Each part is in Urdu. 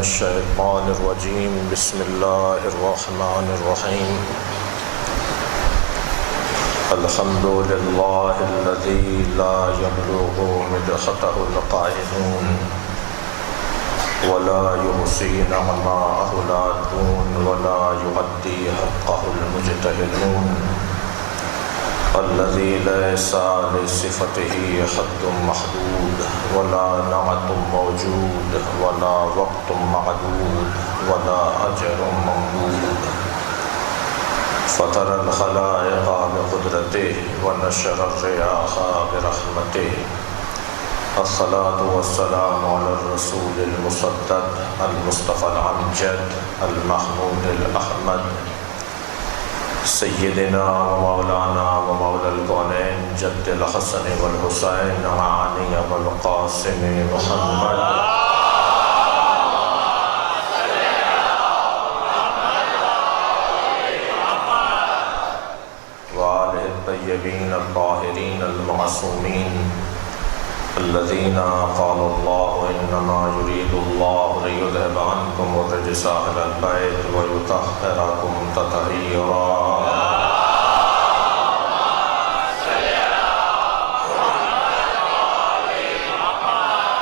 الشيطان الرجيم بسم الله الرحمن الرحيم الحمد لله الذي لا يبلغ مدحته القائلون ولا يحصي نعماءه العادون ولا يؤدي حقه المجتهدون الذي ليس لصفته حد محدود ولا نعت موجود ولا وقت معدود ولا أجر ممدود فطر الخلائق بقدرته ونشر الرياح برحمته الصلاة والسلام على الرسول المصدق المصطفى الأمجد المحمود الأحمد سيدنا ومولانا ومولى الكونين جد الحسن والحسين علي والقاسم محمد وآله الطيبين الطاهرين المعصومين الذين قال الله إنما يريد الله ليذهب عنكم الرجس أهل البيت ويطهركم تطهيرا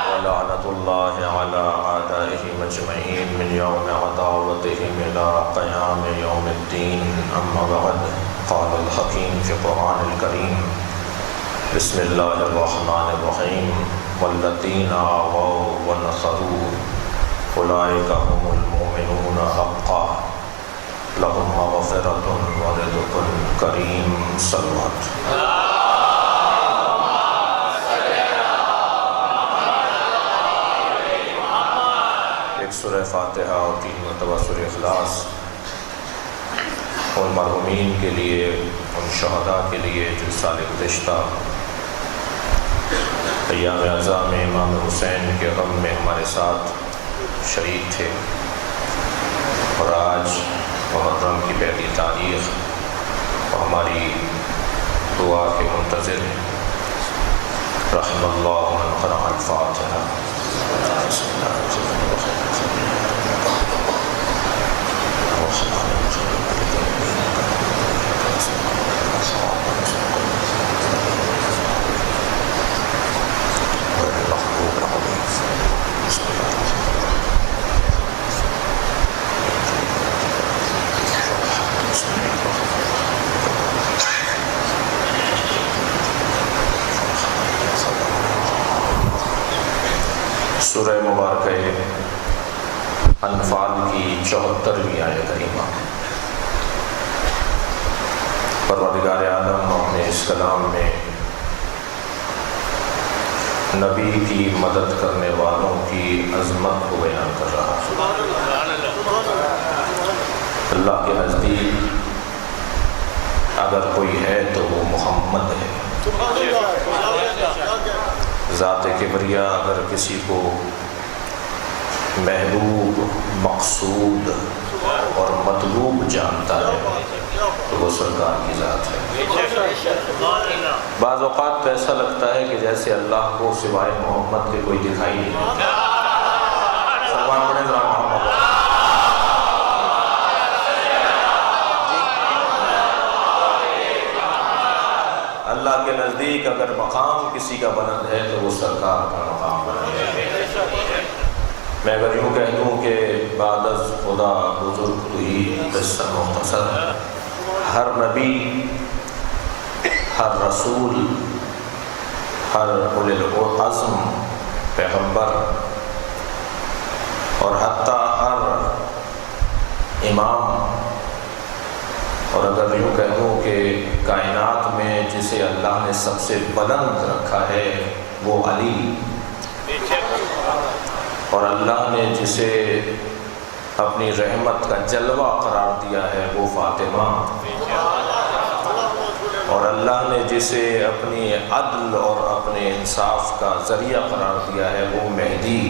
ولعنة الله على أعدائهم أجمعين من يوم عداوتهم إلى قيام يوم الدين أما بعد قال الحكيم في القرآن الكريم بسم الله الرحمن الرحيم والذين آووا ونصروا أولئك هم المؤمنون حقا لهم مغفرة ورزق كريم صلوات ایک سورہ فاتحہ اور 3 مرتبہ سورہ اخلاص ان مرحومین کے لیے، ان شہداء کے لیے جو سال گزشتہ ایام اعزاء میں امام حسین کے غم میں ہمارے ساتھ شریک تھے، اور آج محرم کی پہلی تاریخ اور ہماری دعا کے منتظر ہیں۔ رحم اللہ من قرأ الفاتحہ۔ بسم اللہ الرحمن الرحیم۔ سورہ مبارکہ انفال کی 74ویں آیت کریمہ۔ پروردگار عالم اپنے اس کلام میں نبی کی مدد کرنے والوں کی عظمت کو بیان کر رہا ہے۔ اللہ کے نزدیک اگر کوئی ہے تو وہ محمد ہے۔ ذات کبریا اگر کسی کو محبوب، مقصود اور مطلوب جانتا ہے تو وہ سرکار کی ذات ہے۔ بعض اوقات تو ایسا لگتا ہے کہ جیسے اللہ کو سوائے محمد کے کوئی دکھائی نہیں دیتا۔ سلمان پڑھیں ذرا محمد۔ اللہ کے نزدیک اگر مقام کسی کا بلند ہے تو وہ سرکار کا مقام بلند ہے۔ میں اگر یوں کہہ دوں کہ بعد از خدا بزرگ تو ہی قصہ مختصر، ہر نبی، ہر رسول، ہر اولی العزم پیغمبر اور حتیٰ ہر امام، اور اگر یوں کہہ دوں کہ کائنات میں جسے اللہ نے سب سے بلند رکھا ہے وہ علی، اور اللہ نے جسے اپنی رحمت کا جلوہ قرار دیا ہے وہ فاطمہ، اور اللہ نے جسے اپنی عدل اور اپنے انصاف کا ذریعہ قرار دیا ہے وہ مہدی۔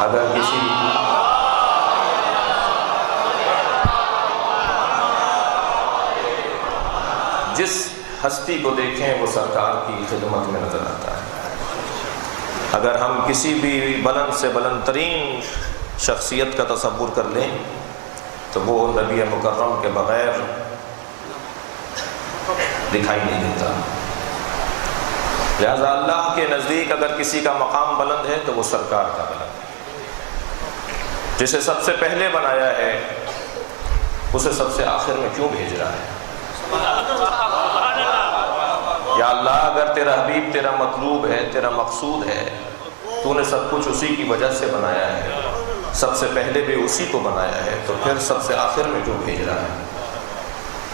اگر کسی جس ہستی کو دیکھیں وہ سرکار کی خدمت میں نظر آتا ہے۔ اگر ہم کسی بھی بلند سے بلند ترین شخصیت کا تصور کر لیں تو وہ نبی مکرم کے بغیر دکھائی نہیں دیتا۔ لہذا اللہ کے نزدیک اگر کسی کا مقام بلند ہے تو وہ سرکار کا بلند ہے۔ جسے سب سے پہلے بنایا ہے اسے سب سے آخر میں کیوں بھیج رہا ہے؟ یا اللہ اگر تیرا حبیب تیرا مطلوب ہے، تیرا مقصود ہے، تو نے سب کچھ اسی کی وجہ سے بنایا ہے، سب سے پہلے بھی اسی کو بنایا ہے، تو پھر سب سے آخر میں کیوں بھیج رہا ہے؟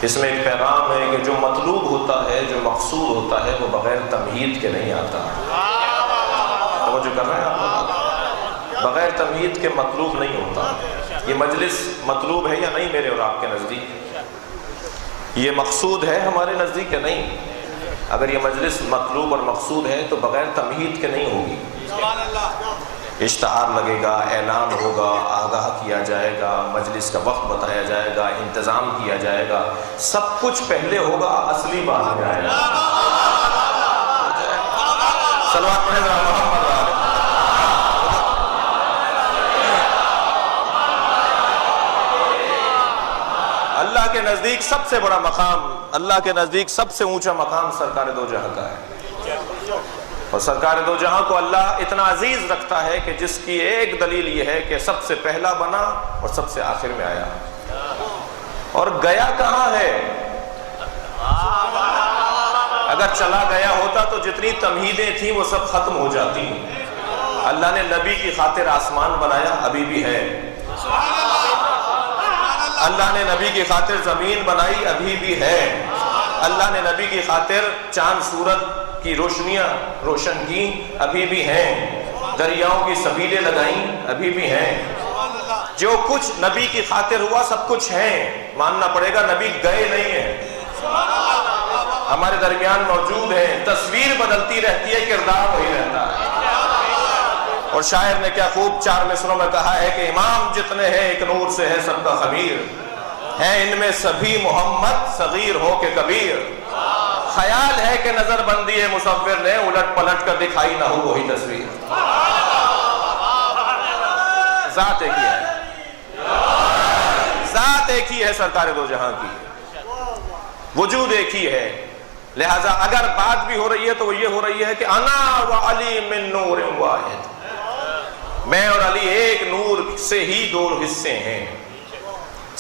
اس میں ایک پیغام ہے کہ جو مطلوب ہوتا ہے، جو مقصود ہوتا ہے، وہ بغیر تمہید کے نہیں آتا۔ توجہ کر رہے ہیں آپ؟ بغیر تمہید کے مطلوب نہیں ہوتا۔ یہ مجلس مطلوب ہے یا نہیں میرے اور آپ کے نزدیک؟ یہ مقصود ہے ہمارے نزدیک یا نہیں؟ اگر یہ مجلس مطلوب اور مقصود ہے تو بغیر تمہید کے نہیں ہوگی۔ اشتہار لگے گا، اعلان ہوگا، آگاہ کیا جائے گا، مجلس کا وقت بتایا جائے گا، انتظام کیا جائے گا، سب کچھ پہلے ہوگا، اصلی بات آ جائے گا۔ صلوات پڑھیں ذرا محمد۔ اللہ کے نزدیک سب سے بڑا مقام، اللہ کے نزدیک سب سے اونچا مقام سرکار دو جہاں کا ہے، اور سرکار دو جہاں کو اللہ اتنا عزیز رکھتا ہے کہ جس کی ایک دلیل یہ ہے کہ سب سے پہلا بنا اور سب سے آخر میں آیا، اور گیا کہاں ہے؟ اگر چلا گیا ہوتا تو جتنی تمہیدیں تھیں وہ سب ختم ہو جاتی۔ اللہ نے نبی کی خاطر آسمان بنایا، ابھی بھی ہے۔ اللہ نے نبی کی خاطر زمین بنائی، ابھی بھی ہے۔ اللہ نے نبی کی خاطر چاند سورج کی روشنیاں روشن کی، ابھی بھی ہیں۔ دریاؤں کی سبیلیں لگائیں، ابھی بھی ہیں۔ جو کچھ نبی کی خاطر ہوا سب کچھ ہیں، ماننا پڑے گا، نبی گئے نہیں ہیں، ہمارے درمیان موجود ہیں۔ تصویر بدلتی رہتی ہے، کردار وہی رہتا ہے۔ اور شاعر نے کیا خوب 4 مصروں میں کہا ہے کہ امام جتنے ہیں ایک نور سے ہے سب کا خبیر، ہے ان میں سبھی محمد صغیر ہو کے کبیر۔ خیال ہے کہ نظر بندی ہے مصور نے، الٹ پلٹ کر دکھائی نہ ہو وہی تصویر۔ ذات ایک ہی ہے، ذات ایک ہی ہے سرکار دو جہاں کی، وجود ایک ہی ہے۔ لہذا اگر بات بھی ہو رہی ہے تو وہ یہ ہو رہی ہے کہ انا و علی من نور واحد، میں اور علی ایک نور سے ہی 2 حصے ہیں۔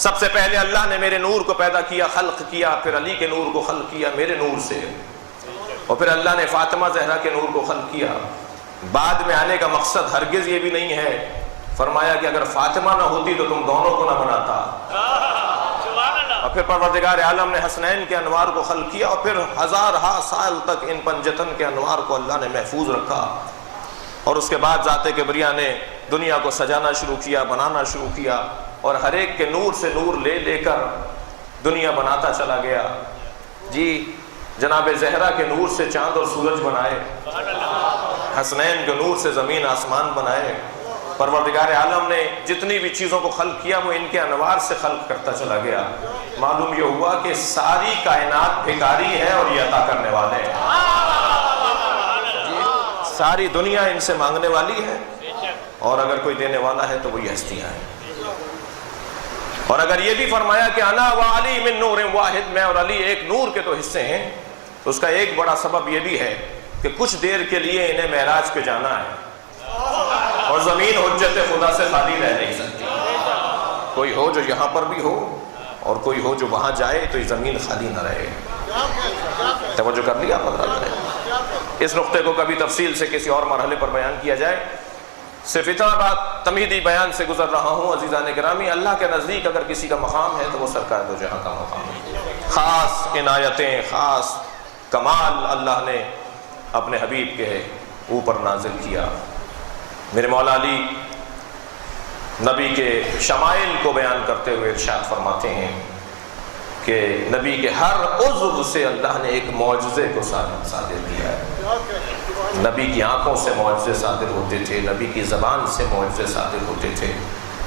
سب سے پہلے اللہ نے میرے نور کو پیدا کیا، خلق کیا، پھر علی کے نور کو خلق کیا میرے نور سے، اور پھر اللہ نے فاطمہ زہرا کے نور کو خلق کیا۔ بعد میں آنے کا مقصد ہرگز یہ بھی نہیں ہے، فرمایا کہ اگر فاطمہ نہ ہوتی تو تم دونوں کو نہ بناتا، اور پھر پروردگار عالم نے حسنین کے انوار کو خلق کیا، اور پھر 1000 سال تک ان پنجتن کے انوار کو اللہ نے محفوظ رکھا، اور اس کے بعد ذات کبریٰ نے دنیا کو سجانا شروع کیا، بنانا شروع کیا، اور ہر ایک کے نور سے نور لے لے کر دنیا بناتا چلا گیا۔ جی جناب زہرا کے نور سے چاند اور سورج بنائے، حسنین کے نور سے زمین آسمان بنائے۔ پروردگار عالم نے جتنی بھی چیزوں کو خلق کیا وہ ان کے انوار سے خلق کرتا چلا گیا۔ معلوم یہ ہوا کہ ساری کائنات بھکاری ہے اور یہ عطا کرنے والے ہیں، ساری دنیا ان سے مانگنے والی ہے، اور اگر کوئی دینے والا ہے تو وہی ہستیاں ہیں۔ اور اگر یہ بھی فرمایا کہ انا و علی من نور واحد، میں اور علی ایک نور کے 2 حصے ہیں، تو اس کا ایک بڑا سبب یہ بھی ہے کہ کچھ دیر کے لیے انہیں معراج پہ جانا ہے، اور زمین حجت خدا سے خالی رہ نہیں سکتی۔ کوئی ہو جو یہاں پر بھی ہو اور کوئی ہو جو وہاں جائے تو یہ زمین خالی نہ رہے۔ توجہ کر لیا حضرات نے؟ اس نقطے کو کبھی تفصیل سے کسی اور مرحلے پر بیان کیا جائے، صرف اتنا بات تمہیدی بیان سے گزر رہا ہوں۔ عزیزان گرامی، اللہ کے نزدیک اگر کسی کا مقام ہے تو وہ سرکار دو جہاں کا مقام ہے۔ خاص عنایتیں، خاص کمال اللہ نے اپنے حبیب کے اوپر نازل کیا۔ میرے مولا علی نبی کے شمائل کو بیان کرتے ہوئے ارشاد فرماتے ہیں کہ نبی کے ہر عضو سے اللہ نے ایک معجزے کو صادر کیا ہے۔ نبی کی آنکھوں سے معجزے صادر ہوتے تھے، نبی کی زبان سے معجزے صادر ہوتے تھے،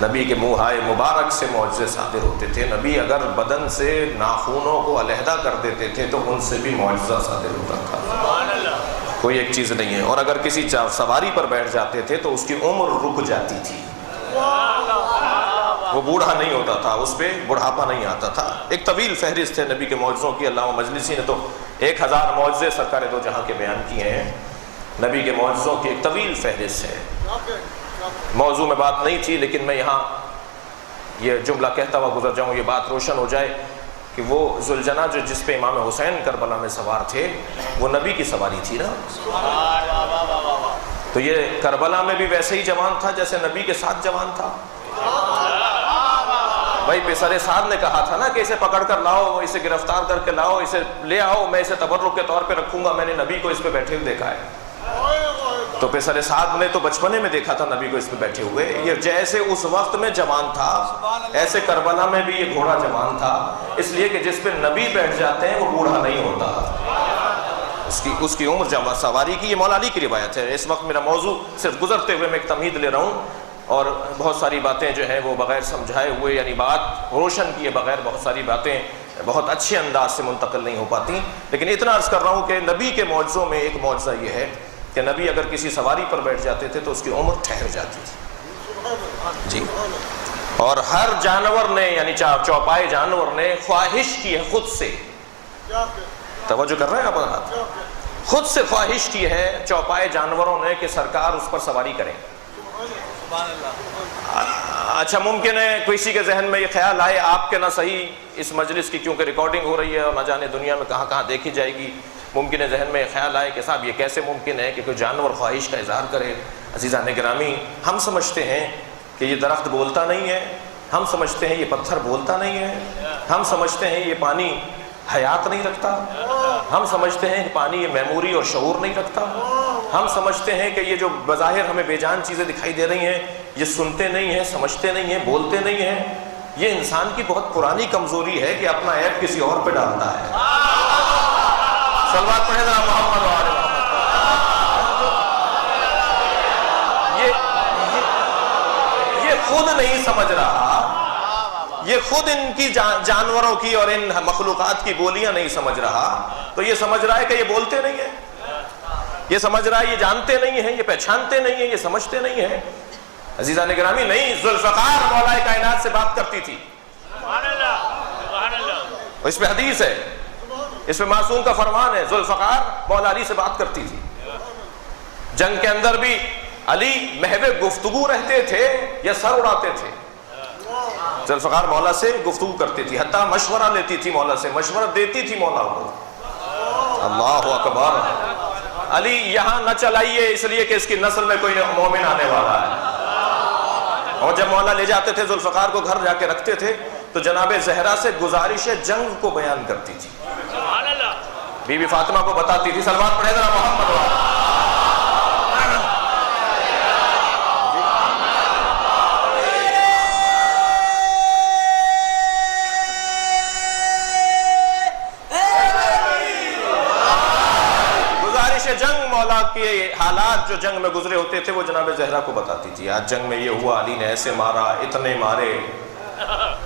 نبی کے منہائے مبارک سے معجزے صادر ہوتے تھے۔ نبی اگر بدن سے ناخونوں کو علیحدہ کر دیتے تھے تو ان سے بھی معجزہ صادر ہوتا تھا۔ کوئی ایک چیز نہیں ہے. اور اگر کسی سواری پر بیٹھ جاتے تھے تو اس کی عمر رک جاتی تھی, وہ بوڑھا نہیں ہوتا تھا, اس پہ بڑھاپا نہیں آتا تھا. ایک طویل فہرست ہے نبی کے معجزوں کی. علامہ مجلسی نے تو 1000 معجزے سرکار دو جہاں کے بیان کیے ہیں. نبی کے معجزوں کی ایک طویل فہرست ہے. موضوع میں بات نہیں تھی, لیکن میں یہاں یہ جملہ کہتا ہوا گزر جاؤں, یہ بات روشن ہو جائے کہ وہ ذوالجناح جو جس پہ امام حسین کربلا میں سوار تھے, وہ نبی کی سواری تھی نا. تو یہ کربلا میں بھی ویسے ہی جوان تھا جیسے نبی کے ساتھ جوان تھا. بھائی پسر سعد نے کہا تھا نا کہ اسے پکڑ کر لاؤ, اسے گرفتار کر کے لاؤ, اسے لے آؤ, میں اسے تبرک کے طور پہ رکھوں گا. میں نے نبی کو اس پہ بیٹھے ہوئے دیکھا ہے. تو پسر سعد نے تو بچپنے میں دیکھا تھا نبی کو اس پہ بیٹھے ہوئے. یہ جیسے اس وقت میں جوان تھا, ایسے کربلا میں بھی یہ گھوڑا جوان تھا. اس لیے کہ جس پہ نبی بیٹھ جاتے ہیں وہ بوڑھا نہیں ہوتا, اس کی عمر جمع سواری کی. یہ مولا علی کی روایت ہے. اس وقت میرا موضوع صرف گزرتے ہوئے میں ایک تمہید لے رہا ہوں, اور بہت ساری باتیں جو ہیں وہ بغیر سمجھائے ہوئے, یعنی بات روشن کیے بغیر بہت ساری باتیں بہت اچھے انداز سے منتقل نہیں ہو پاتی. لیکن اتنا عرض کر رہا ہوں کہ نبی کے معجزوں میں ایک معجزہ یہ ہے کہ نبی اگر کسی سواری پر بیٹھ جاتے تھے تو اس کی عمر ٹھہر جاتی تھی جی. اور ہر جانور نے, یعنی چوپائے جانور نے خواہش کی ہے خود سے, توجہ کر رہے ہیں آپ, خود سے خواہش کی ہے چوپائے جانوروں نے کہ سرکار اس پر سواری کریں. اچھا ممکن ہے کسی کے ذہن میں یہ خیال آئے, آپ کے نہ صحیح اس مجلس کی کیونکہ ریکارڈنگ ہو رہی ہے اور نہ جانے دنیا میں کہاں کہاں دیکھی جائے گی, ممکن ہے ذہن میں خیال آئے کہ صاحب یہ کیسے ممکن ہے کہ کوئی جانور خواہش کا اظہار کرے. عزیزان گرامی, ہم سمجھتے ہیں کہ یہ درخت بولتا نہیں ہے, ہم سمجھتے ہیں یہ پتھر بولتا نہیں ہے, ہم سمجھتے ہیں یہ پانی حیات نہیں رکھتا, ہم سمجھتے ہیں کہ پانی یہ میموری اور شعور نہیں رکھتا, ہم سمجھتے ہیں کہ یہ جو بظاہر ہمیں بے جان چیزیں دکھائی دے رہی ہیں یہ سنتے نہیں ہیں, سمجھتے نہیں ہیں, بولتے نہیں ہیں. یہ انسان کی بہت پرانی کمزوری ہے کہ اپنا عیب کسی اور پہ ڈالتا ہے. صلوات پڑھیں ذرا محمد و آل محمد. یہ خود نہیں سمجھ رہا, یہ خود ان کی جانوروں کی اور ان مخلوقات کی بولیاں نہیں سمجھ رہا, تو یہ سمجھ رہا ہے کہ یہ بولتے نہیں ہیں, یہ سمجھ رہا ہے یہ جانتے نہیں ہیں, یہ پہچانتے نہیں ہیں, یہ سمجھتے نہیں ہیں. عزیزان گرامی, نہیں, ذوالفقار مولا کائنات سے بات کرتی تھی. اس پہ حدیث ہے, اس پہ معصوم کا فرمان ہے, ذوالفقار مولا علی سے بات کرتی تھی. جنگ کے اندر بھی علی محو گفتگو رہتے تھے یا سر اڑاتے تھے؟ ذوالفقار مولا سے گفتگو کرتی تھی, حتیٰ مشورہ لیتی تھی مولا سے, مشورہ دیتی تھی مولا کو. اللہ اکبر. علی یہاں نہ چلائیے اس لیے کہ اس کی نسل میں کوئی مومن آنے والا ہے. اور جب مولا لے جاتے تھے ذوالفقار کو, گھر جا کے رکھتے تھے, تو جناب زہرا سے گزارش جنگ کو بیان کرتی تھی. بی بی فاطمہ کو بتاتی تھی, صلوات پڑھے ذرا محمد والا. جنگ مولا کے حالات جو جنگ میں گزرے ہوتے تھے وہ جناب زہرا کو بتاتی تھی. آج جنگ میں یہ ہوا, علی نے ایسے مارا, اتنے مارے,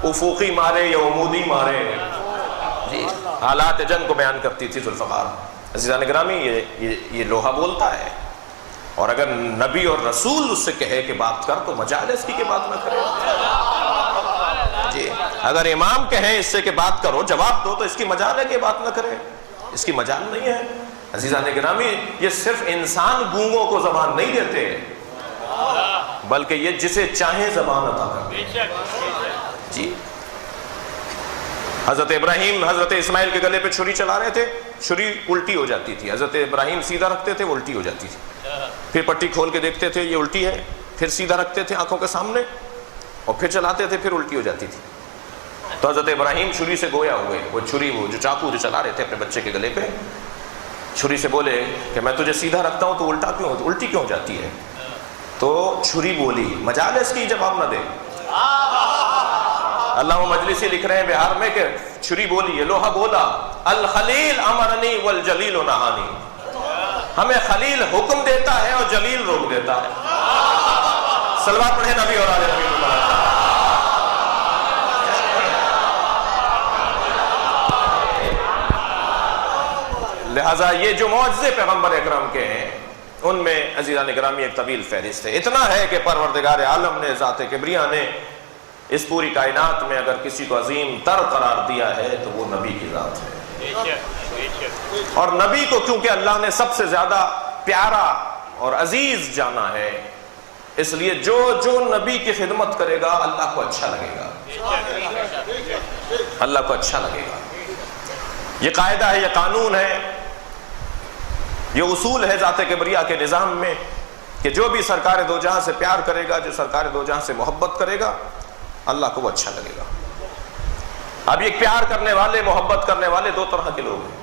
افقی مارے یا عمودی مارے. جی, حالات جنگ کو بیان کرتی تھی ذوالفقار. عزیزان گرامی, یہ لوہا بولتا ہے, اور اگر نبی اور رسول اس سے کہے کہ بات کر تو مجال ہے اس کی کہ بات نہ کرے. جی, اگر امام کہیں اس سے کہ بات کرو, جواب دو, تو اس کی مجال ہے کہ بات نہ کرے, اس کی مجال نہیں ہے. عزیزان گرامی, یہ صرف انسان گونگوں کو زبان نہیں دیتے, بلکہ یہ جسے چاہیں زبان عطا کرتے. جی, حضرت ابراہیم حضرت اسماعیل کے گلے پہ چھری چلا رہے تھے, چھری الٹی ہو جاتی تھی. حضرت ابراہیم سیدھا رکھتے تھے, وہ الٹی ہو جاتی تھی. پھر پٹی کھول کے دیکھتے تھے یہ الٹی ہے, پھر سیدھا رکھتے تھے آنکھوں کے سامنے, اور پھر چلاتے تھے, پھر الٹی ہو جاتی تھی. تو حضرت ابراہیم چھری سے گویا ہوئے, وہ چھری, وہ جو چاقو جو چلا رہے تھے اپنے بچے کے گلے پہ, چھری سے بولے کہ میں تجھے سیدھا رکھتا ہوں تو الٹی کیوں جاتی ہے؟ تو چھری بولی, مجال ہے اس کی جواب نہ دے. علامہ مجلسی لکھ رہے ہیں بہار میں کہ چھری بولی, یہ لوہا بولا, الخلیل امرنی والجلیل نہانی. ہمیں خلیل حکم دیتا ہے اور جلیل روک دیتا ہے. صلوات پڑھے نبی اور آل نبی. لہٰذا یہ جو معجزے پیغمبر اکرم کے ہیں ان میں عزیزان گرامی ایک طویل فہرست ہے. اتنا ہے کہ پروردگار عالم نے ذات کبریہ نے اس پوری کائنات میں اگر کسی کو عظیم تر قرار دیا ہے تو وہ نبی کی ذات ہے. اور نبی کو کیونکہ اللہ نے سب سے زیادہ پیارا اور عزیز جانا ہے، اس لیے جو جو نبی کی خدمت کرے گا اللہ کو اچھا لگے گا، اللہ کو اچھا لگے گا. یہ قاعدہ ہے، یہ قانون ہے، یہ اصول ہے ذات کبریہ کے نظام میں کہ جو بھی سرکار دو جہاں سے پیار کرے گا، جو سرکار دو جہاں سے محبت کرے گا، اللہ کو وہ اچھا لگے گا. اب یہ پیار کرنے والے، محبت کرنے والے دو طرح کے لوگ ہیں.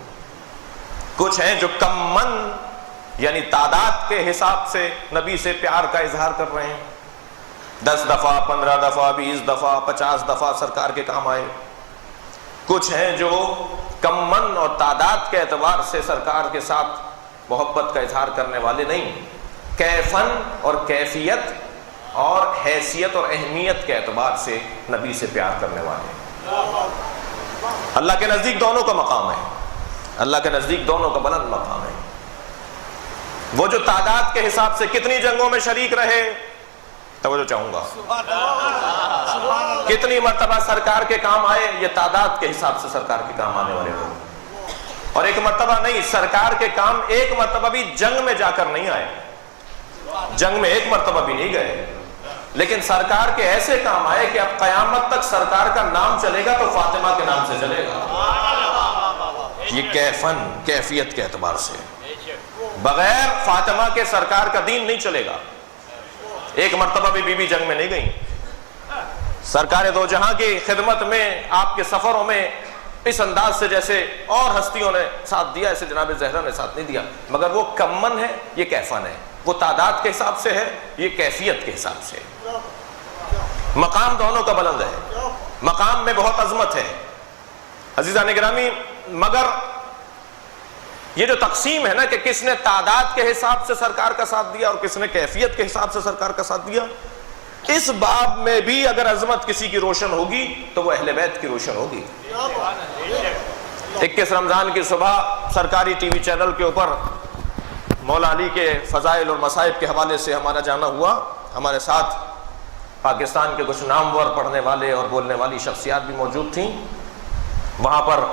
کچھ ہیں جو کم من یعنی تعداد کے حساب سے نبی سے پیار کا اظہار کر رہے ہیں، 10 دفعہ 15 دفعہ 20 دفعہ 50 دفعہ سرکار کے کام آئے. کچھ ہیں جو کم من اور تعداد کے اعتبار سے سرکار کے ساتھ محبت کا اظہار کرنے والے نہیں، کیفن اور کیفیت اور حیثیت اور اہمیت کے اعتبار سے نبی سے پیار کرنے والے. اللہ کے نزدیک دونوں کا مقام ہے، اللہ کے نزدیک دونوں کا بلند مقام ہے. وہ جو تعداد کے حساب سے کتنی جنگوں میں شریک رہے، توجہ چاہوں گا، کتنی مرتبہ سرکار کے کام آئے، یہ تعداد کے حساب سے سرکار کے کام آنے والے لوگ. اور ایک مرتبہ نہیں، سرکار کے کام ایک مرتبہ بھی جنگ میں جا کر نہیں آئے، جنگ میں ایک مرتبہ بھی نہیں گئے، لیکن سرکار کے ایسے کام آئے کہ اب قیامت تک سرکار کا نام چلے گا تو فاطمہ کے نام سے چلے گا. یہ کیفن کیفیت کے اعتبار سے، بغیر فاطمہ کے سرکار کا دین نہیں چلے گا. ایک مرتبہ بھی بی بی جنگ میں نہیں گئی. سرکار دو جہاں کی خدمت میں، آپ کے سفروں میں اس انداز سے جیسے اور ہستیوں نے ساتھ دیا، ایسے جناب زہرا نے ساتھ نہیں دیا. مگر وہ کمن ہے، یہ کیفن ہے. وہ تعداد کے حساب سے ہے، یہ کیفیت کے حساب سے. مقام دونوں کا بلند ہے، مقام میں بہت عظمت ہے عزیزان گرامی. مگر یہ جو تقسیم ہے نا کہ کس نے تعداد کے حساب سے سرکار کا ساتھ دیا اور کس نے کیفیت کے حساب سے سرکار کا ساتھ دیا، اس باب میں بھی اگر عظمت کسی کی روشن ہوگی تو وہ اہل بیت کی روشن ہوگی. 21 رمضان کی صبح سرکاری ٹی وی چینل کے اوپر مولا علی کے فضائل اور مصائب کے حوالے سے ہمارا جانا ہوا. ہمارے ساتھ پاکستان کے کچھ نامور پڑھنے والے اور بولنے والی شخصیات بھی موجود تھیں. وہاں پر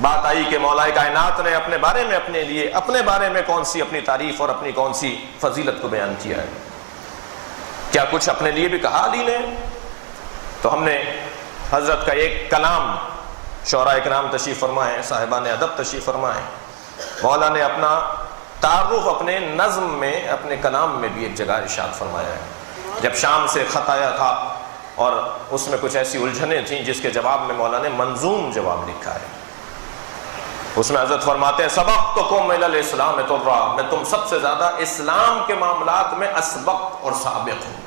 بات آئی کہ مولا کائنات نے اپنے بارے میں، اپنے لیے، اپنے بارے میں کون سی اپنی تعریف اور اپنی کون سی فضیلت کو بیان کیا ہے. کیا کچھ اپنے لیے بھی کہا علی نے؟ تو ہم نے حضرت کا ایک کلام، شعراء اکرام تشریف فرما ہے، صاحبان ادب تشریف فرما ہے، مولا نے اپنا تعارف اپنے نظم میں، اپنے کلام میں بھی ایک جگہ ارشاد فرمایا ہے. جب شام سے خط آیا تھا اور اس میں کچھ ایسی الجھنیں تھیں جس کے جواب میں مولا نے منظوم جواب لکھا ہے. اس میں حضرت فرماتے ہیں سبقتکم الی الاسلام ترا، میں تم سب سے زیادہ اسلام کے معاملات میں اسبق اور سابق ہوں.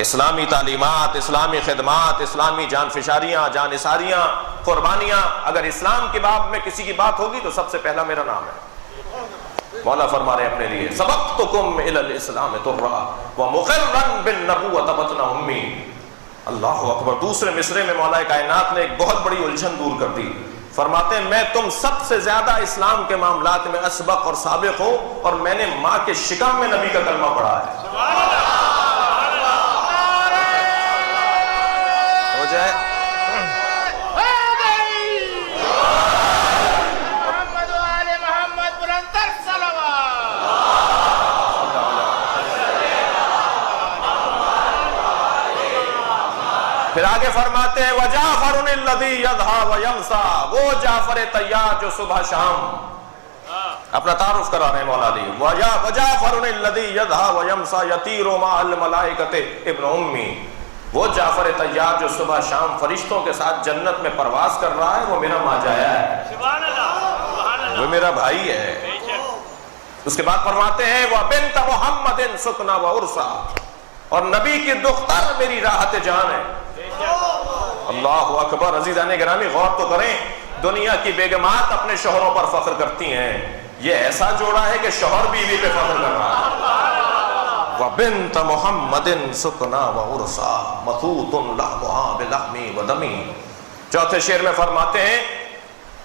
اسلامی تعلیمات، اسلامی خدمات، اسلامی جان فشاریاں، جان نثاریاں، قربانیاں، اگر اسلام کے باب میں کسی کی بات ہوگی تو سب سے پہلا میرا نام ہے. مولا فرما رہے اپنے لیے سبقتکم الی الاسلام ترا ومقرا بالنبوۃ بطن امی. اللہ اکبر. دوسرے مصرے میں مولا کائنات نے ایک بہت بڑی الجھن دور کر دی. فرماتے ہیں میں تم سب سے زیادہ اسلام کے معاملات میں اسبق اور سابق ہوں اور میں نے ماں کے شکم میں نبی کا کلمہ پڑھا ہے. ہو جائے پھر آگے فرماتے ہیں وَجَعْفَرٌ الَّذِي يَضْحَى وَيَمْسَى، وہ جعفر طیار جو صبح شام اپنا تعارف کرا رہے ہیں مولا علی. وَجَعْفَرٌ الَّذِي يَضْحَى وَيَمْسَى يَطِيرُ مَعَ الْمَلَائِكَةِ ابن امی، وہ جعفر طیار جو صبح شام فرشتوں کے ساتھ جنت میں پرواز کر رہا ہے، وہ میرا ماجایا ہے، وہ میرا بھائی ہے. اس کے بعد فرماتے ہیں وَبِنْتَ مُحَمَّدٍ سُكْنَا وَعُرْسَا، اور نبی کی دختر میری راحت جان ہے. اللہ اکبر. عزیزان گرامی غور تو کریں، دنیا کی بیگمات اپنے شوہروں پر فخر کرتی ہیں، یہ ایسا جوڑا ہے کہ شوہر بیوی پہ فخر کر رہا ہے. وَبِنْتَ مُحَمَّدٍ سُكْنَا وَعُرْسَا مَخُوطٌ لَحْمُهَا بِلَحْمِ وَدَمِ. چوتھے شعر میں فرماتے ہیں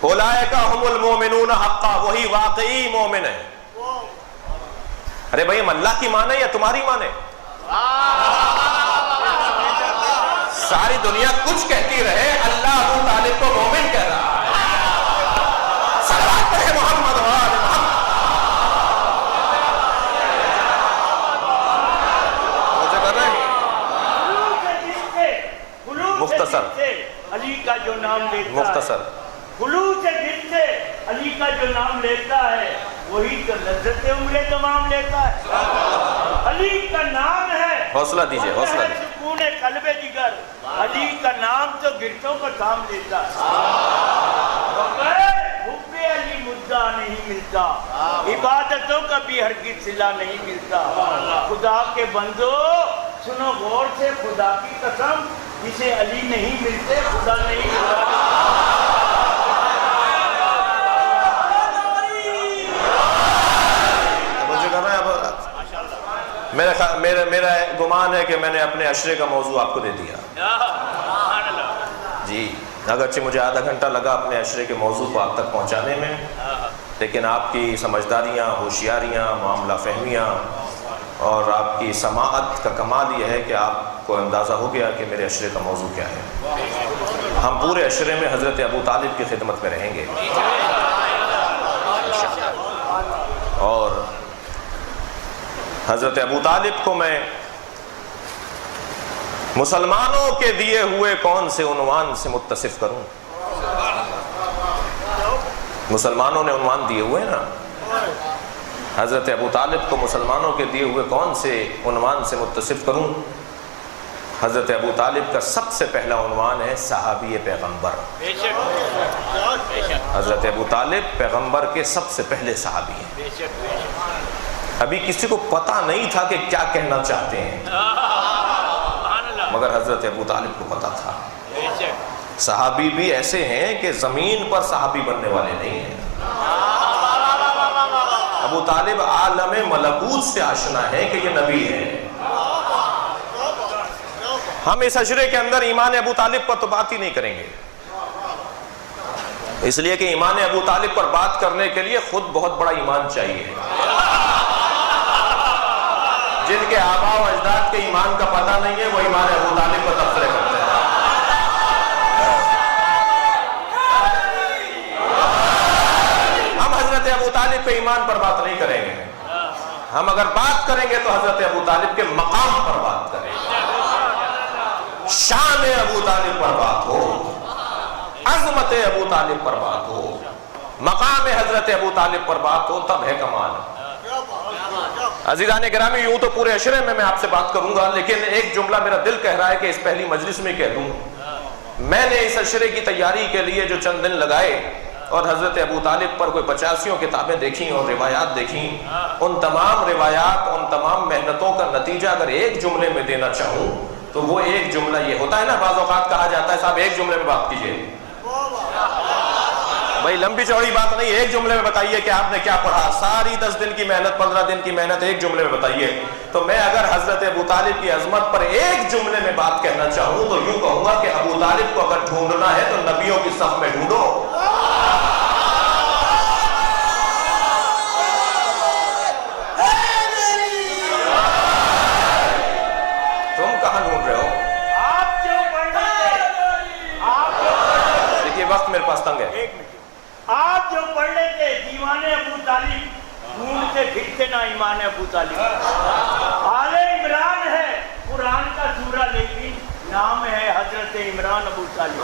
اولئک هم المؤمنون حقا، وہی واقعی مومن ہے۔ ارے بھائی ہم اللہ کی مانے یا تمہاری مانے؟ ساری دنیا کچھ کہتی رہے، اللہ ابو طالب کو مومن کہہ رہا ہے۔ صلوات پڑھے محمد و آل محمد۔ مختصر علی کا جو نام لیتا ہے، مختصر خلوص دل سے علی کا جو نام لیتا ہے وہی تو لذت عمر تمام لیتا ہے۔ علی کا نام ہے، حوصلہ دیجئے، حوصلہ دیجئے۔ سکون قلب جگر، علی کا نام تو گرتوں کا کام لیتا ہے۔ حب علی مدعا نہیں ملتا، عبادتوں کا بھی ہرگز صلہ نہیں ملتا۔ خدا کے بندو سنو غور سے، خدا کی قسم جسے علی نہیں ملتے خدا نہیں ملتا۔ میرا گمان ہے کہ میں نے اپنے عشرے کا موضوع آپ کو دے دیا جی، اگرچہ مجھے آدھا گھنٹہ لگا اپنے عشرے کے موضوع کو آپ تک پہنچانے میں، لیکن آپ کی سمجھداریاں، ہوشیاریاں، معاملہ فہمیاں اور آپ کی سماعت کا کمال یہ ہے کہ آپ کو اندازہ ہو گیا کہ میرے عشرے کا موضوع کیا ہے۔ ہم پورے عشرے میں حضرت ابو طالب کی خدمت میں رہیں گے، اور حضرت ابو طالب کو میں مسلمانوں کے دیے ہوئے کون سے عنوان سے متصف کروں؟ مسلمانوں نے عنوان دیے ہوئے نا، حضرت ابو طالب کو مسلمانوں کے دیے ہوئے کون سے عنوان سے متصف کروں؟ حضرت ابو طالب کا سب سے پہلا عنوان ہے صحابی پیغمبر۔ حضرت ابو طالب پیغمبر کے سب سے پہلے صحابی ہیں۔ ابھی کسی کو پتا نہیں تھا کہ کیا کہنا چاہتے ہیں، مگر حضرت ابو طالب کو پتا تھا۔ صحابی بھی ایسے ہیں کہ زمین پر صحابی بننے والے نہیں ہیں۔ ابو طالب عالم ملکوت سے آشنا ہے کہ یہ نبی ہے۔ ہم اس عشرے کے اندر ایمان ابو طالب پر تو بات ہی نہیں کریں گے، اس لیے کہ ایمان ابو طالب پر بات کرنے کے لیے خود بہت بڑا ایمان چاہیے۔ جن کے آباء و اجداد کے ایمان کا پتہ نہیں ہے وہ ایمان ابو طالب پر تبصرے کرتے ہیں۔ ہم حضرت ابو طالب کے ایمان پر بات نہیں کریں گے، ہم اگر بات کریں گے تو حضرت ابو طالب کے مقام پر بات کریں گے۔ شان ابو طالب پر بات ہو، عظمت ابو طالب پر بات ہو، مقام حضرت ابو طالب پر بات ہو، تب ہے کمال۔ عزیزان گرامی، یوں تو پورے عشرے میں آپ سے بات کروں گا، لیکن ایک جملہ میرا دل کہہ رہا ہے کہ اس پہلی مجلس میں کہہ دوں۔ میں نے اس عشرے کی تیاری کے لیے جو چند دن لگائے اور حضرت ابو طالب پر کوئی 85 کتابیں دیکھیں اور روایات دیکھیں، ان تمام روایات، ان تمام محنتوں کا نتیجہ اگر ایک جملے میں دینا چاہوں تو وہ ایک جملہ یہ ہوتا ہے نا، بعض اوقات کہا جاتا ہے صاحب ایک جملے میں بات کیجئے۔ بھائی لمبی چوڑی بات نہیں، ایک جملے میں بتائیے کہ آپ نے کیا پڑھا، ساری 10 دن کی محنت، 15 دن کی محنت ایک جملے میں بتائیے۔ تو میں اگر حضرت ابو طالب کی عظمت پر ایک جملے میں بات کہنا چاہوں تو یوں کہوں گا کہ ابو طالب کو اگر ڈھونڈنا ہے تو نبیوں کی صف میں ڈھونڈو۔ تم کہاں ڈھونڈ رہے ہو؟ آپ جو پڑھنے دیکھیے وقت میرے پاس تنگ ہے۔ ایک منٹ، آپ جو پڑھ لیتے دیوان ابو طالب، ڈھونڈتے پھرتے نا ایمان ابو طالب۔ آل عمران ہے قرآن کا سورہ، لیکن نام ہے حضرت عمران ابو طالب۔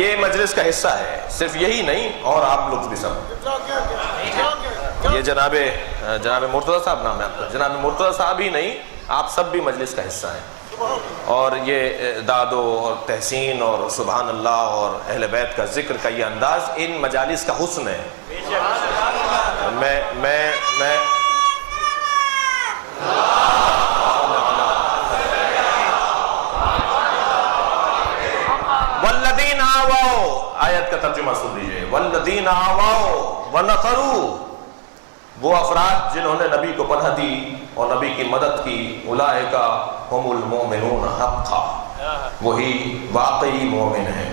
یہ مجلس کا حصہ ہے، صرف یہی نہیں اور آپ لوگ بھی سب۔ یہ جناب مرتضی صاحب نام ہے آپ کا، جناب مرتضی صاحب ہی نہیں، آپ سب بھی مجلس کا حصہ ہیں۔ اور یہ داد و تحسین اور سبحان اللہ اور اہل بیت کا ذکر کا یہ انداز ان مجالس کا حسن ہے۔ میں والذین آووا، آیت کا ترجمہ سن لیجئے، والذین آووا ونصروا، وہ افراد جنہوں نے نبی کو پناہ دی اور نبی کی مدد کی، اولئک هم المؤمنون حقا، وہی واقعی مومن ہیں۔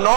9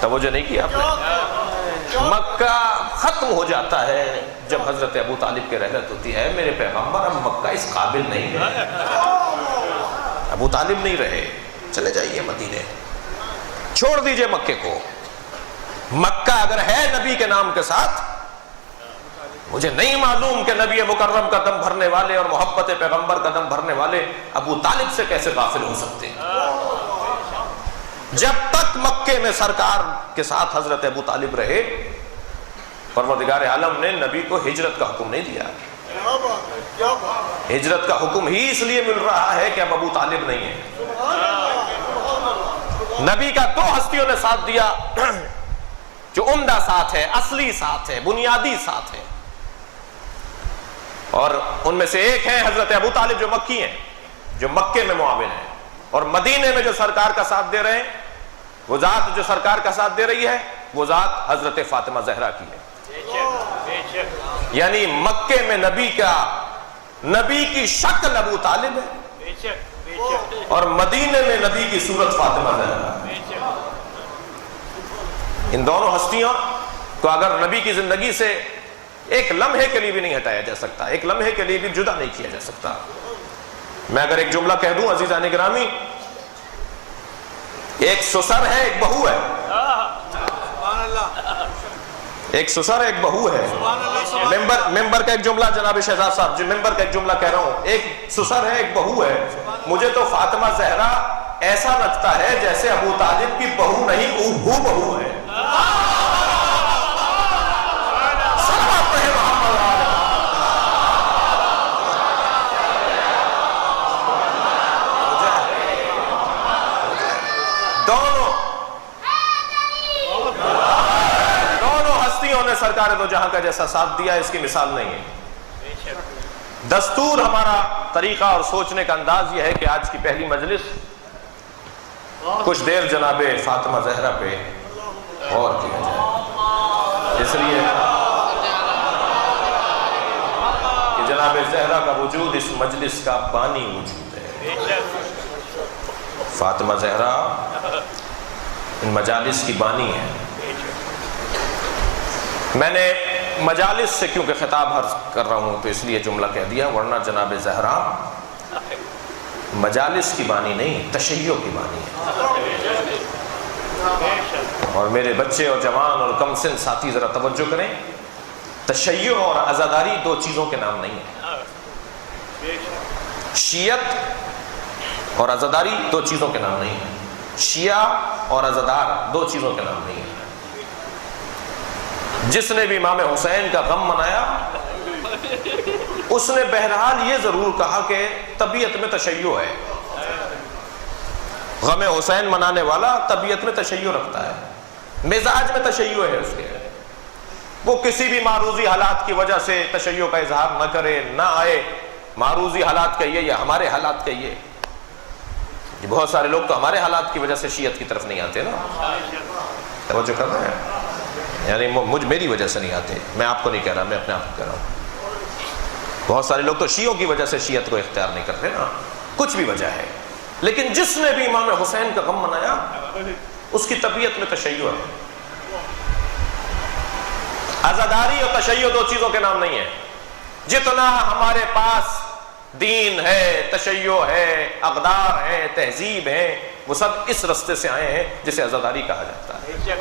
توجہ نہیں کی آپ نے؟ مکہ ختم ہو جاتا ہے جب حضرت ابو طالب کی رحلت ہوتی ہے، میرے پیغمبر اب مکہ اس قابل نہیں ہے، ابو طالب نہیں رہے، چلے جائیے مدینے، چھوڑ دیجئے مکے کو۔ مکہ اگر ہے نبی کے نام کے ساتھ، مجھے نہیں معلوم کہ نبی مکرم کا دم بھرنے والے اور محبت پیغمبر کا دم بھرنے والے ابو طالب سے کیسے غافل ہو سکتے ہیں۔ جب تک مکے میں سرکار کے ساتھ حضرت ابو طالب رہے، پروردگار عالم نے نبی کو ہجرت کا حکم نہیں دیا۔ ہجرت کا حکم ہی اس لیے مل رہا ہے کہ اب ابو طالب نہیں ہے۔ نبی کا دو ہستیوں نے ساتھ دیا جو عمدہ ساتھ ہے، اصلی ساتھ ہے، بنیادی ساتھ ہے، اور ان میں سے ایک ہے حضرت ابو طالب جو مکی ہیں، جو مکے میں معاون ہیں، اور مدینے میں جو سرکار کا ساتھ دے رہے ہیں، وہ ذات جو سرکار کا ساتھ دے رہی ہے وہ ذات حضرت فاطمہ زہرا کی ہے۔ یعنی مکے میں نبی کی شکل ابو طالب ہے، اور مدینے میں نبی کی صورت فاطمہ زہرا ہے۔ ان دونوں ہستیوں کو اگر نبی کی زندگی سے ایک لمحے کے لیے بھی نہیں ہٹایا جا سکتا، ایک لمحے کے لیے بھی جدا نہیں کیا جا سکتا۔ میں اگر ایک جملہ کہہ دوں عزیزان گرامی، ایک سسر ہے ایک بہو ہے، ایک سسر ایک بہو ہے۔ ممبر کا ایک جملہ جناب شہزاد صاحب، جو ممبر کا ایک جملہ کہہ رہا ہوں، ایک سسر ہے ایک بہو ہے، مجھے تو فاطمہ زہرا ایسا لگتا ہے جیسے ابو طالب کی بہو نہیں ہو بہو ہے۔ سرکار دو جہاں کا جیسا ساتھ دیا اس کی مثال نہیں ہے۔ دستور ہمارا طریقہ اور سوچنے کا انداز یہ ہے کہ آج کی پہلی مجلس کچھ دیر جناب فاطمہ زہرا پہ غور کیا جائے، اس لیے کہ جناب زہرا کا وجود اس مجلس کا بانی وجود ہے۔ فاطمہ زہرا ان مجالس کی بانی ہے۔ میں نے مجالس سے کیونکہ خطاب عرض کر رہا ہوں تو اس لیے جملہ کہہ دیا، ورنہ جناب زہرا مجالس کی بانی نہیں، تشیع کی بانی ہے۔ اور میرے بچے اور جوان اور کم سن ساتھی ذرا توجہ کریں، تشیع اور عزاداری دو چیزوں کے نام نہیں ہیں۔ شیعت اور عزاداری دو چیزوں کے نام نہیں ہیں، شیعہ اور عزادار دو چیزوں کے نام نہیں ہیں۔ جس نے بھی امام حسین کا غم منایا اس نے بہرحال یہ ضرور کہا کہ طبیعت میں تشیع ہے۔ غم حسین منانے والا طبیعت میں تشیع رکھتا ہے، مزاج میں تشیع ہے اس کے، وہ کسی بھی معروضی حالات کی وجہ سے تشیع کا اظہار نہ کرے، نہ آئے۔ معروضی حالات کہیے یا ہمارے حالات کہیے، بہت سارے لوگ تو ہمارے حالات کی وجہ سے شیعت کی طرف نہیں آتے نا، توجہ کر رہے ہیں، یعنی میری وجہ سے نہیں آتے، میں آپ کو نہیں کہہ رہا، میں اپنے آپ کو کہہ رہا ہوں۔ بہت سارے لوگ تو شیعوں کی وجہ سے شیعت کو اختیار نہیں کرتے نا، کچھ بھی وجہ ہے، لیکن جس نے بھی امام حسین کا غم منایا اس کی طبیعت میں تشیع ہے۔ عزاداری اور تشیع دو چیزوں کے نام نہیں ہیں۔ جتنا ہمارے پاس دین ہے، تشیع ہے، اقدار ہے، تہذیب ہے، وہ سب اس رستے سے آئے ہیں جسے عزاداری کہا جاتا ہے۔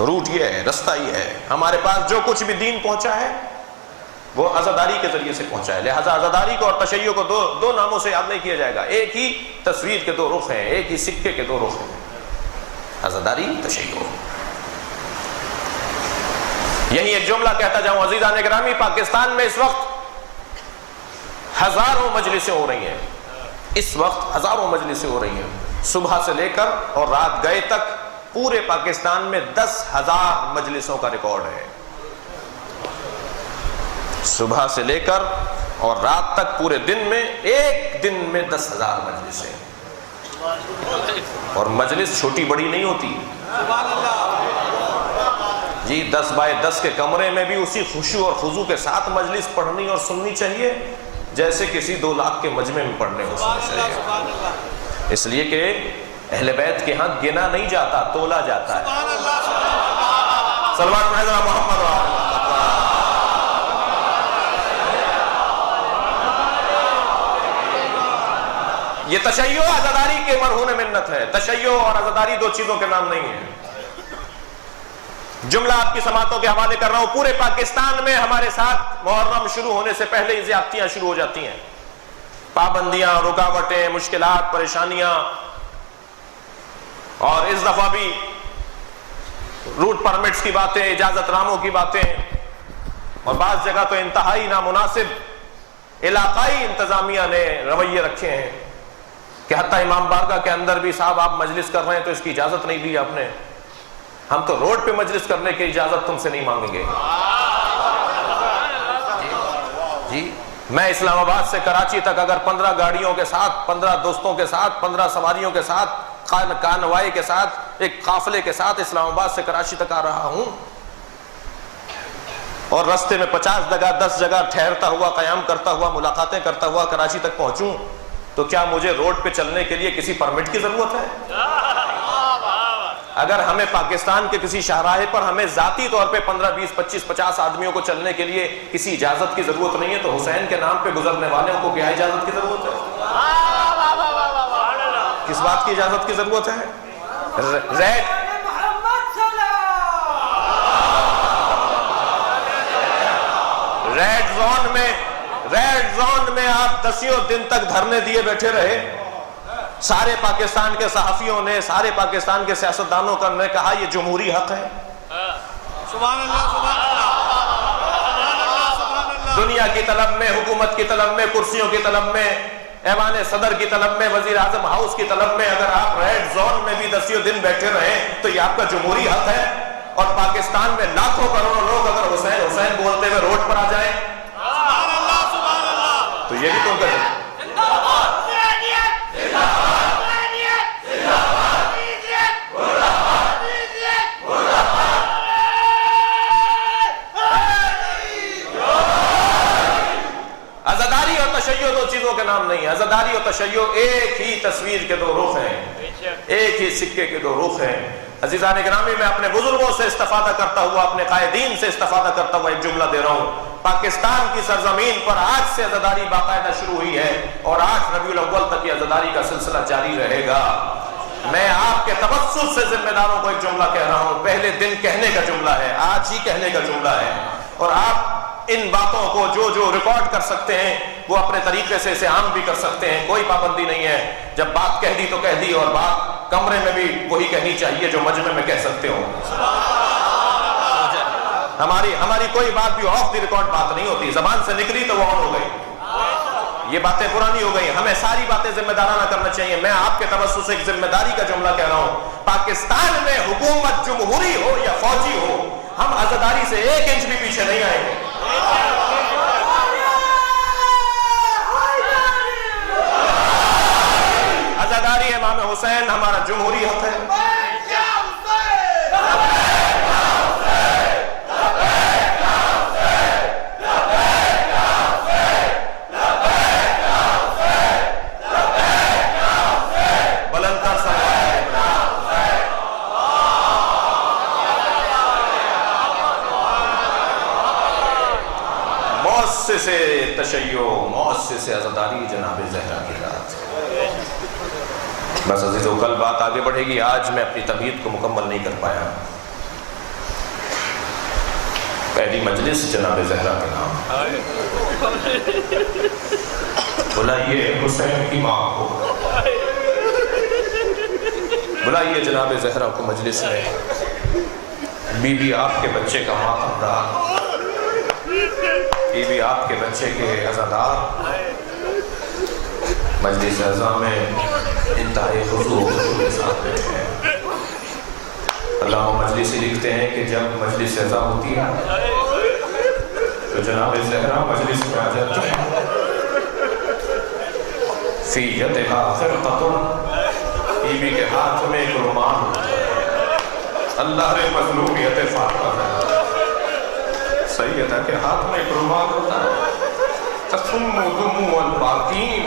روٹ یہ ہے، رستہ یہ ہے، ہمارے پاس جو کچھ بھی دین پہنچا ہے وہ عزاداری کے ذریعے سے پہنچا ہے، لہذا عزاداری کو اور تشیع کو دو ناموں سے یاد نہیں کیا جائے گا، ایک ہی تصویر کے دو رخ ہیں، ایک ہی سکے کے دو رخ ہیں، عزاداری تشیع۔ یہی ایک جملہ کہتا جاؤں عزیزان گرامی، پاکستان میں اس وقت ہزاروں مجلسیں ہو رہی ہیں، اس وقت ہزاروں مجلسیں ہو رہی ہیں، صبح سے لے کر اور رات گئے تک پورے پاکستان میں 10,000 مجلسوں کا ریکارڈ ہے۔ صبح سے لے کر اور رات تک پورے دن میں، ایک دن میں 10,000 مجلسیں، اور مجلس چھوٹی بڑی نہیں ہوتی جی، 10 بائی 10 کے کمرے میں بھی اسی خشوع اور خضوع کے ساتھ مجلس پڑھنی اور سننی چاہیے جیسے کسی 2 لاکھ کے مجمع میں پڑھنے کو سننی چاہیے، اس لیے کہ اہل بیت کے ہاں گنا نہیں جاتا، تولا جاتا ہے۔ سبحان اللہ سبحان اللہ۔ صلوات محضرہ محمد و آل محمد۔ یہ تشیع عزاداری کے مرہون منت ہے۔ تشیع اور عزاداری دو چیزوں کے نام نہیں ہیں۔ جملہ آپ کی سماعتوں کے حوالے کر رہا ہوں، پورے پاکستان میں ہمارے ساتھ محرم شروع ہونے سے پہلے ہی زیادتیاں شروع ہو جاتی ہیں، پابندیاں، رکاوٹیں، مشکلات، پریشانیاں، اور اس دفعہ بھی روٹ پرمٹس کی باتیں، اجازت ناموں کی باتیں، اور بعض جگہ تو انتہائی نامناسب علاقائی انتظامیہ نے رویے رکھے ہیں کہ حتیٰ امام بارگاہ کے اندر بھی صاحب آپ مجلس کر رہے ہیں تو اس کی اجازت نہیں دی آپ نے، ہم تو روڈ پہ مجلس کرنے کی اجازت تم سے نہیں مانگیں گے۔ جی میں اسلام آباد سے کراچی تک اگر 15 گاڑیوں کے ساتھ، 15 دوستوں کے ساتھ، 15 سواریوں کے ساتھ، کانوائی کے ساتھ، ایک قافلے کے ساتھ اسلام آباد سے کراچی تک آ رہا ہوں، اور رستے میں 50 جگہ 10 جگہ ٹھہرتا ہوا، قیام کرتا ہوا، ملاقاتیں کرتا ہوا کراچی تک پہنچوں، تو کیا مجھے روڈ پہ چلنے کے لیے کسی پرمٹ کی ضرورت ہے؟ اگر ہمیں پاکستان کے کسی شاہراہ پر ہمیں ذاتی طور پہ 15 20 25 50 آدمیوں کو چلنے کے لیے کسی اجازت کی ضرورت نہیں ہے، تو حسین کے نام پہ گزرنے والوں کو کیا اجازت کی ضرورت ہے؟ کس بات کی اجازت کی ضرورت ہے؟ ریڈ زون میں آپ 10 دن تک دھرنے دیے بیٹھے رہے، سارے پاکستان کے صحافیوں نے، سارے پاکستان کے سیاستدانوں کا نے کہا یہ جمہوری حق ہے۔ سبحان اللہ سبحان اللہ سبحان اللہ سبحان اللہ۔ دنیا کی طلب میں، حکومت کی طلب میں، کرسیوں کی طلب میں، ایوان صدر کی طلب میں، وزیر اعظم ہاؤس کی طلب میں، اگر آپ ریڈ زون میں بھی 10 دن بیٹھے رہے تو یہ آپ کا جمہوری حق ہے۔ اور پاکستان میں لاکھوں کروڑوں لوگ اگر حسین حسین بولتے ہوئے روڈ پر آ جائیں تو یہ بھی تو کریں۔ عزاداری اور تشیع دو چیزوں کے نام نہیں ہے۔ عزاداری اور تشیع ایک ہی تصویر کے دو رخ ہیں، ایک ہی سکے کے دو رخ ہیں۔ عزیزان گرامی، میں اپنے بزرگوں سے استفادہ کرتا ہوا، اپنے قائدین سے استفادہ کرتا ہوا ایک جملہ دے رہا ہوں۔ پاکستان کی سرزمین پر آج سے عزاداری باقاعدہ شروع ہوئی ہے، اور 8 ربیع الاول تک یہ عزاداری کا سلسلہ جاری رہے گا۔ میں آپ کے تبسط سے ذمہ داروں کو ایک جملہ کہہ رہا ہوں، پہلے دن کہنے کا جملہ ہے، آج ہی کہنے کا جملہ ہے، اور آپ ان باتوں کو جو ریکارڈ کر سکتے ہیں وہ اپنے طریقے سے اسے عام بھی کر سکتے ہیں، کوئی پابندی نہیں ہے۔ جب بات کہہ دی تو کہہ دی، اور بات کمرے میں بھی وہی کہنی چاہیے جو مجمع میں کہہ سکتے ہو۔ ہماری کوئی بات بھی آف دی ریکارڈ بات نہیں ہوتی، زبان سے نکلی تو وہ آن ہو گئی، یہ باتیں پرانی ہو گئی۔ ہمیں ساری باتیں ذمہ دارانہ کرنا چاہیے۔ میں آپ کے توسط سے ایک ذمہ داری کا جملہ کہہ رہا ہوں، پاکستان میں حکومت جمہوری ہو یا فوجی ہو، ہم عزاداری سے 1 انچ بھی پیچھے نہیں آئیں گے۔ عزاداری امام حسین ہمارا جمہوری حق ہے۔ مؤسس تشیع، مؤسس عزاداری جناب زہرا کی ذات۔ بس عزیزو، کل بات آگے بڑھے گی، آج میں اپنی تمہید کو مکمل نہیں کر پایا۔ پہلی مجلس جناب زہرا کے نام، بلائیے حسین کی ماں کو، بلائیے جناب زہرا کو مجلس میں۔ بی بی آپ کے بچے کا ماتم رہا، بی بی آپ کے بچے کے عزادار مجلس اعظم میں انتہائی خضوع و خضوع کے ساتھ بیٹھے ہیں۔ علامہ مجلسی لکھتے ہیں کہ جب مجلس اعظم ہوتی ہے تو جناب زہرا مجلس میں آ جاتی ہیں، فی یدہا خرقۃ، بی بی کے ہاتھ میں ایک رومال ہوتا ہے، اللہ نے مظلومیت فاطمہ ہے، سیدہ کے ہاتھ میں ایک رومال ہوتا ہے، تسم دموع الباکین،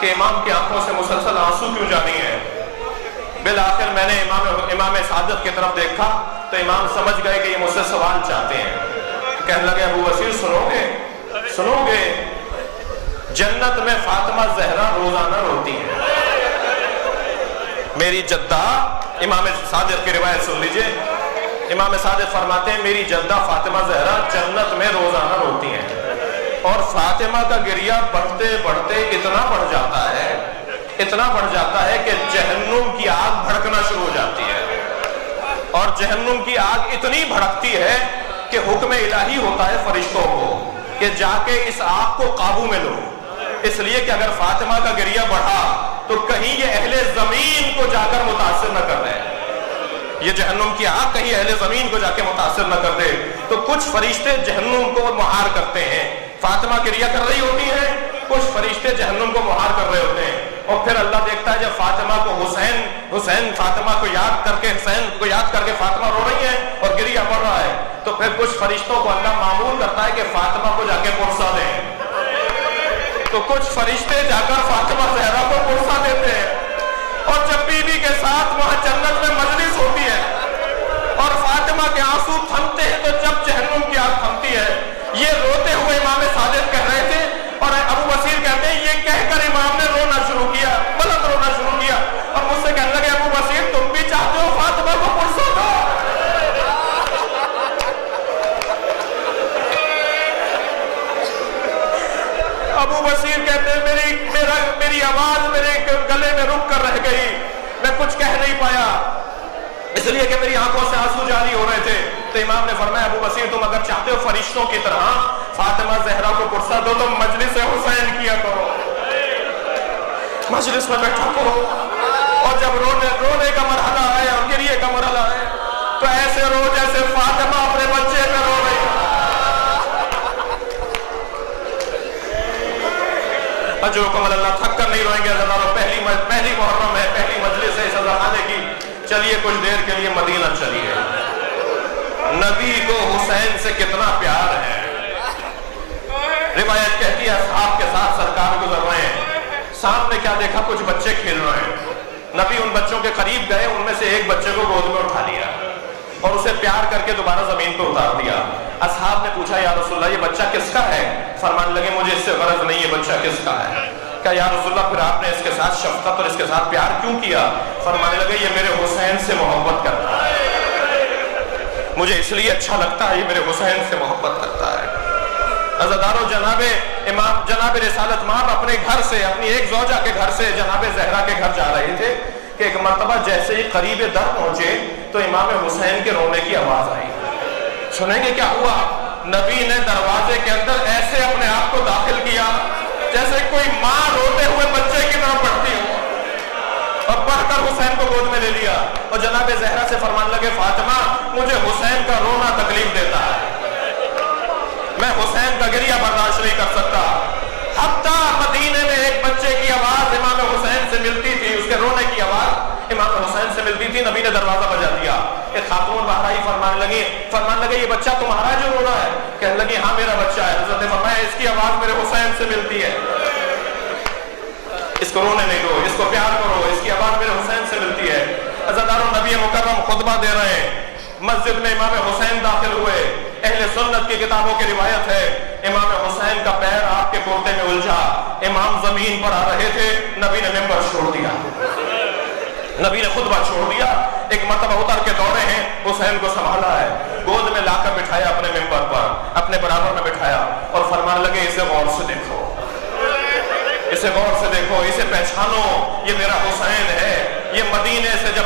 کہ امام کی آنکھوں سے مسلسل آنسو کیوں جاری ہیں؟ بالآخر میں نے امام سعادت کی طرف دیکھا تو امام سمجھ گئے کہ یہ مجھ سے سوال چاہتے ہیں. کہنے لگے ابو بصیر سنو گے جنت میں فاطمہ زہرا روزانہ روتی ہیں. میری جدہ، امام صادق کی روایت سن لیجئے، امام صادق فرماتے ہیں میری جدہ فاطمہ زہرا جنت میں روزانہ روتی ہیں، اور فاطمہ کا گریہ بڑھتے بڑھتے اتنا بڑھ جاتا ہے کہ جہنم کی آگ بھڑکنا شروع ہو جاتی ہے، اور جہنم کی آگ اتنی بھڑکتی ہے کہ حکم الہی ہوتا ہے فرشتوں کو کہ جا کے اس آگ کو قابو میں لو، اس لیے کہ اگر فاطمہ کا گریہ بڑھا تو کہیں یہ اہل زمین کو جا کر متاثر نہ کر دے، یہ جہنم کی آگ کہیں اہل زمین کو جا کے متاثر نہ کر دے. تو کچھ فرشتے جہنم کو مہار کرتے ہیں، فاطمہ گریہ کر رہی ہوتی ہے، کچھ فرشتے جہنم کو مہار کر رہے ہوتے ہیں، اور پھر اللہ دیکھتا ہے جب فاطمہ کو حسین فاطمہ کو یاد کر کے فاطمہ رو رہی ہے اور گریہ پڑ رہا ہے، تو پھر کچھ فرشتوں کو اللہ معمول کرتا ہے کہ فاطمہ کو جا کے پرسا دیں. تو کچھ فرشتے جا کر فاطمہ زہرا کو پرسا دیتے ہیں، اور جب بیوی کے ساتھ وہاں جنت میں مجلس ہوتی ہے اور فاطمہ کے آنسو تھمتے ہیں، تو جب جہنم کی آگ تھمتی ہے. یہ روتے ہوئے امام صادق کہہ رہے تھے، اور ابو بصیر کہتے ہیں یہ کہہ کر امام نے رونا شروع کیا، بلند رونا شروع کیا، اور مجھ سے کہنے لگے ابو بصیر تم بھی چاہتے ہو فاطمہ کو پرسا دو؟ ابو بصیر کہتے ہیں میری آواز میرے گلے میں رک کر رہ گئی، میں کچھ کہہ نہیں پایا، اس لیے کہ میری آنکھوں سے آنسو جاری ہو رہے تھے. تو امام نے فرمایا ابو بصیر تم اگر چاہتے ہو فرشتوں کی طرح فاطمہ زہرا کو پرسا دو تو مجلس حسین کیا کرو، مجلس میں بیٹھا کرو، اور جب رونے کا مرحلہ آئے اور گریے کا مرحلہ آئے تو ایسے رو جیسے فاطمہ اپنے بچے پہ رو رہی. اجرکم اللہ، تھک کر نہیں روئیں گے عزیزانو، پہلی محرم ہے، پہلی مجلس ہے سزا خانے کی. چلیے کچھ دیر کے لیے مدینہ چلیے. نبی کو حسین سے کتنا پیار ہے. روایت کہتی ہے اصحاب کے ساتھ سرکار گزر رہے ہیں، سامنے کیا دیکھا کچھ بچے کھیل رہے ہیں. نبی ان بچوں کے قریب گئے، ان میں سے ایک بچے کو گود میں اٹھا لیا اور اسے پیار کر کے دوبارہ زمین پہ اتار دیا. اصحاب نے پوچھا یا رسول اللہ یہ بچہ کس کا ہے؟ فرمانے لگے مجھے اس سے غرض نہیں یہ بچہ کس کا ہے. کہا یا رسول اللہ پھر آپ نے اس کے ساتھ شفقت اور اس کے ساتھ پیار کیوں کیا؟ فرمانے لگے یہ میرے حسین سے محبت کرتا ہے، مجھے اس لیے اچھا لگتا ہے، یہ میرے حسین سے محبت کرتا ہے. عزادارو جناب رسالت مآب اپنے گھر سے، اپنی ایک زوجہ کے گھر سے جناب زہرا کے گھر جا رہے تھے کہ ایک مرتبہ جیسے ہی قریب در پہنچے تو امام حسین کے رونے کی آواز آئی. سنیں گے کیا ہوا؟ نبی نے دروازے کے اندر ایسے اپنے آپ کو داخل کیا جیسے کوئی ماں روتے ہوئے بچے کی طرف بڑھتی ہو، اور بڑھ کر حسین کو گود میں لے لیا اور جناب زہرا سے فرمان لگے فاطمہ مجھے حسین کا رونا تکلیف دیتا ہے، میں حسین کا گریہ برداشت نہیں کر سکتا. حتیٰ مدینے میں ایک بچے کی آواز امام حسین سے ملتی تھی، اس کے رونے کی آواز امام حسین سے ملتی تھی. نبی نے دروازہ بجا دیا، ایک خاتون باہر آئی، فرمان لگے یہ بچہ تمہارا جو رو رہا ہے؟ کہنے لگی ہاں میرا بچہ ہے. حضرت نے فرمایا اس کی آواز میرے حسین سے ملتی ہے، اس کو رونے نہیں دو، اس کو پیار کرو، اس کی آواز میرے حسین سے ملتی ہے. عزادارو نبی مکرم خطبہ دے رہے ہیں، مسجد میں امام حسین داخل ہوئے. اہل سنت کی کتابوں کی روایت ہے امام حسین کا پیر آپ کے کرتے میں الجھا، امام زمین پر آ رہے تھے، نبی نے ممبر چھوڑ دیا، نبی نے خطبہ چھوڑ دیا. ایک مرتبہ اتر کے دوڑے ہیں، حسین کو سنبھالا ہے، گود میں لا کر بٹھایا اپنے ممبر پر، اپنے برابر میں بٹھایا اور فرمان لگے اسے غور سے دیکھو، اسے غور سے دیکھو، اسے پہچانو، یہ میرا حسین ہے. یہ مدینے سے جب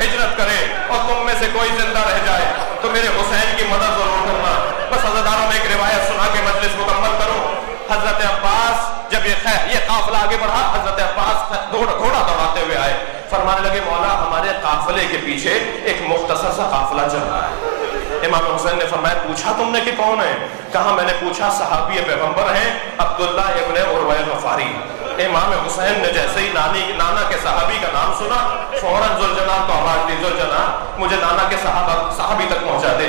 ہجرت کرے اور تم میں سے کوئی زندہ رہ جائے تو میرے حسین کی مدد ضرور کرنا. بس عزاداروں میں ایک روایت سنا کے مجلس مکمل کروں. حضرت عباس جب یہ قافلہ آگے بڑھا، حضرت عباس گھوڑا دوڑاتے ہوئے آئے، فرمانے لگے مولا ہمارے قافلے کے پیچھے ایک مختصر سا قافلہ چل رہا ہے. امام حسین نے فرمایا پوچھا تم نے کہ کون ہے؟ کہا میں نے پوچھا صحابی پیغمبر ہیں عبداللہ ابن عروہ غفاری. امام حسین نے جیسے ہی نانا کے صحابی کا نام سنا فوراً ذوالجلال کو آواز دی، ذوالجلال مجھے نانا کے صحابی تک پہنچا دے.